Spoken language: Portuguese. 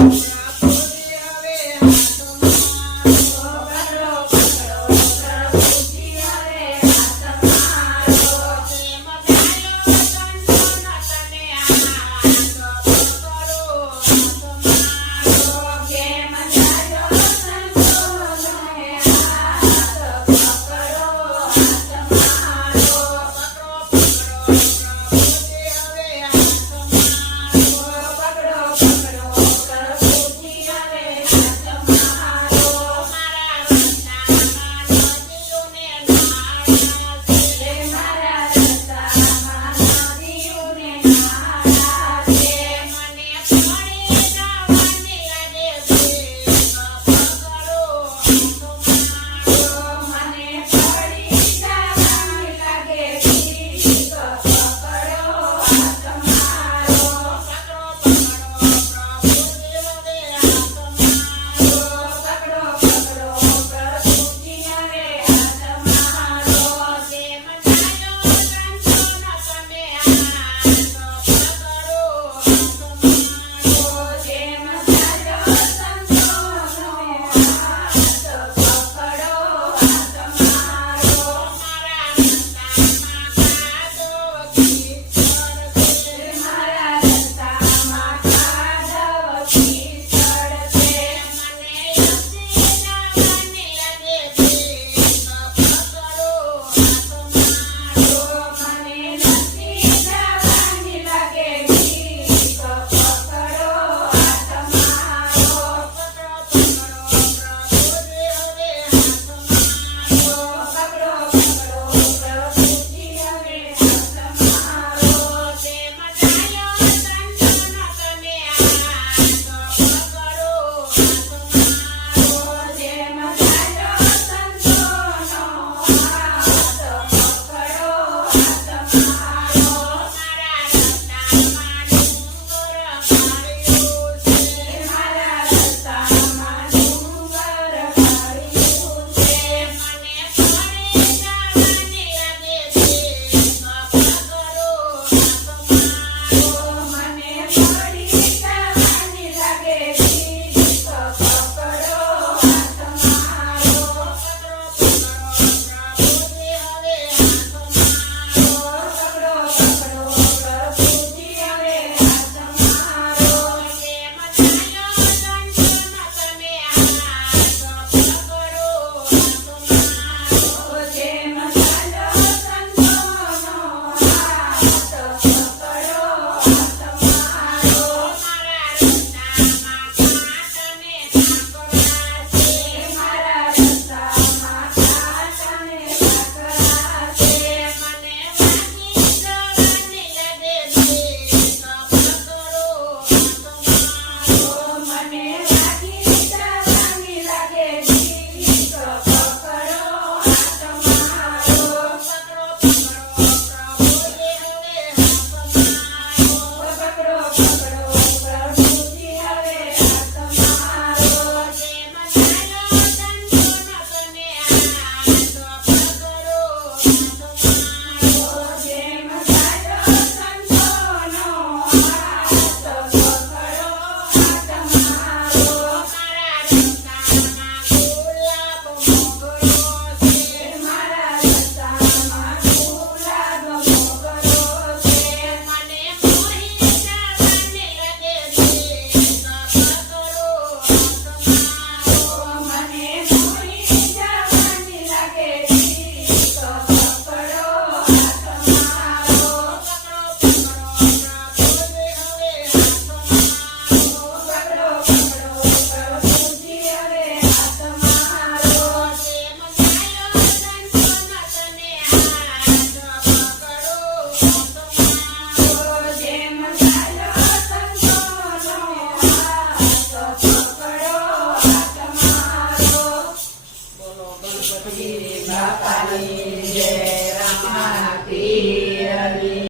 બોલો Rapariga.